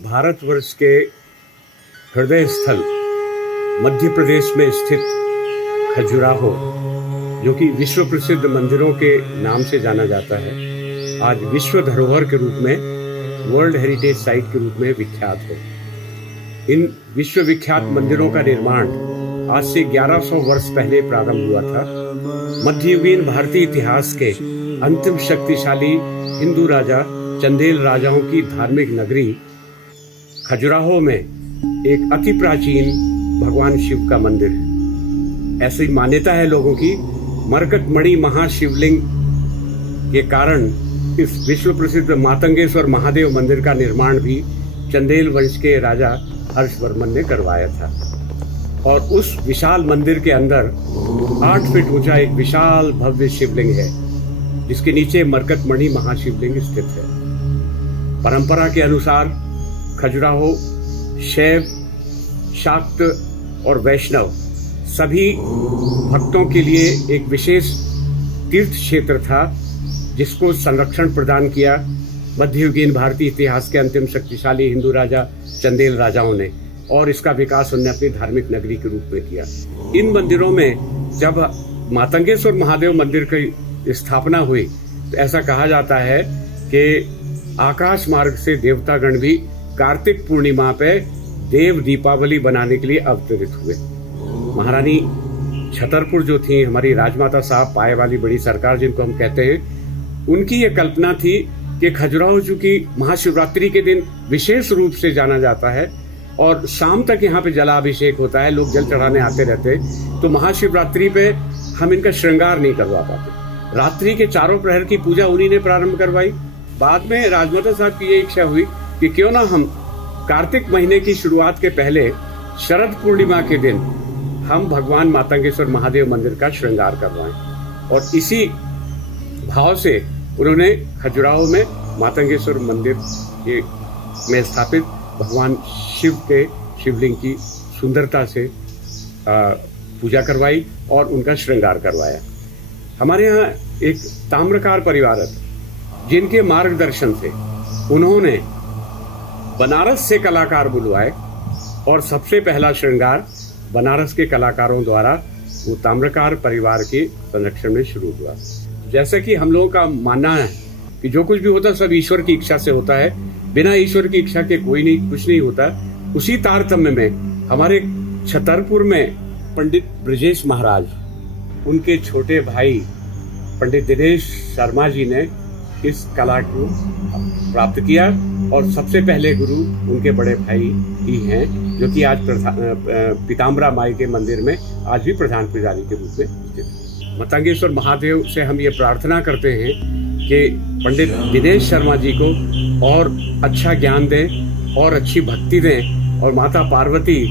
भारतवर्ष के हृदय स्थल मध्य प्रदेश में स्थित खजुराहो, जो कि विश्व प्रसिद्ध मंदिरों के नाम से जाना जाता है, आज विश्व धरोहर के रूप में, वर्ल्ड हेरिटेज साइट के रूप में विख्यात हो। इन विश्व विख्यात मंदिरों का निर्माण आज से 1100 वर्ष पहले प्रारंभ हुआ था। मध्ययुगीन भारतीय इतिहास के अंतिम शक्तिशाली हिंदू राजा चंदेल राजाओं की धार्मिक नगरी खजुराहो में एक अति प्राचीन भगवान शिव का मंदिर है। ऐसी मान्यता है लोगों की, मरकतमणि महाशिवलिंग के कारण इस विश्व प्रसिद्ध मातंगेश्वर महादेव मंदिर का निर्माण भी चंदेल वंश के राजा हर्षवर्मन ने करवाया था। और उस विशाल मंदिर के अंदर 8 फीट ऊंचा एक विशाल भव्य शिवलिंग है, जिसके नीचे मरकतमणि महाशिवलिंग स्थित है। परंपरा के अनुसार खजुराहो शैव, शाक्त और वैष्णव सभी भक्तों के लिए एक विशेष तीर्थ क्षेत्र था, जिसको संरक्षण प्रदान किया मध्ययुगीन भारतीय इतिहास के अंतिम शक्तिशाली हिंदू राजा चंदेल राजाओं ने, और इसका विकास उन्होंने अपनी धार्मिक नगरी के रूप में किया। इन मंदिरों में जब मातंगेश्वर महादेव मंदिर की स्थापना हुई तो ऐसा कहा जाता है कि आकाश मार्ग से देवतागण भी कार्तिक पूर्णिमा पे देव दीपावली बनाने के लिए अवतरित हुए। महारानी छतरपुर जो थी, हमारी राजमाता साहब पाए वाली बड़ी सरकार जिनको हम कहते हैं, उनकी ये कल्पना थी कि खजुराहो चूंकि महाशिवरात्रि के दिन विशेष रूप से जाना जाता है और शाम तक यहाँ पे जलाभिषेक होता है, लोग जल चढ़ाने आते रहते, तो महाशिवरात्रि पे हम इनका श्रृंगार नहीं करवा पाते। रात्रि के चारों प्रहर की पूजा उन्हीं ने प्रारंभ करवाई। बाद में राजमाता साहब की ये इच्छा हुई कि क्यों ना हम कार्तिक महीने की शुरुआत के पहले शरद पूर्णिमा के दिन हम भगवान मातंगेश्वर महादेव मंदिर का श्रृंगार करवाएं। और इसी भाव से उन्होंने खजुराहो में मातंगेश्वर मंदिर में स्थापित भगवान शिव के शिवलिंग की सुंदरता से पूजा करवाई और उनका श्रृंगार करवाया। हमारे यहाँ एक ताम्रकार परिवार है, जिनके मार्गदर्शन से उन्होंने बनारस से कलाकार बुलवाए और सबसे पहला श्रृंगार बनारस के कलाकारों द्वारा वो ताम्रकार परिवार के संरक्षण में शुरू हुआ। जैसे कि हम लोगों का मानना है कि जो कुछ भी होता सब ईश्वर की इच्छा से होता है, बिना ईश्वर की इच्छा के कुछ नहीं होता। उसी तारतम्य में हमारे छतरपुर में पंडित ब्रजेश महाराज, उनके छोटे भाई पंडित दिनेश शर्मा जी ने इस कला को प्राप्त किया और सबसे पहले गुरु उनके बड़े भाई ही हैं, जो कि आज पीताम्बरा माई के मंदिर में आज भी प्रधान पुजारी के रूप में स्थित है। मातंगेश्वर महादेव से हम ये प्रार्थना करते हैं कि पंडित दिनेश शर्मा जी को और अच्छा ज्ञान दें और अच्छी भक्ति दें, और माता पार्वती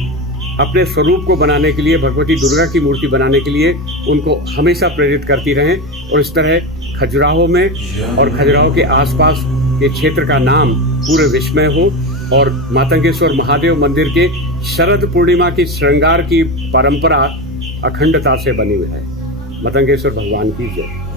अपने स्वरूप को बनाने के लिए, भगवती दुर्गा की मूर्ति बनाने के लिए उनको हमेशा प्रेरित करती रहें। और इस तरह खजुराहो में और खजुराहो के आसपास के क्षेत्र का नाम पूरे विश्व में हो, और मातंगेश्वर महादेव मंदिर के शरद पूर्णिमा की श्रृंगार की परंपरा अखंडता से बनी हुई है। मातंगेश्वर भगवान की जय।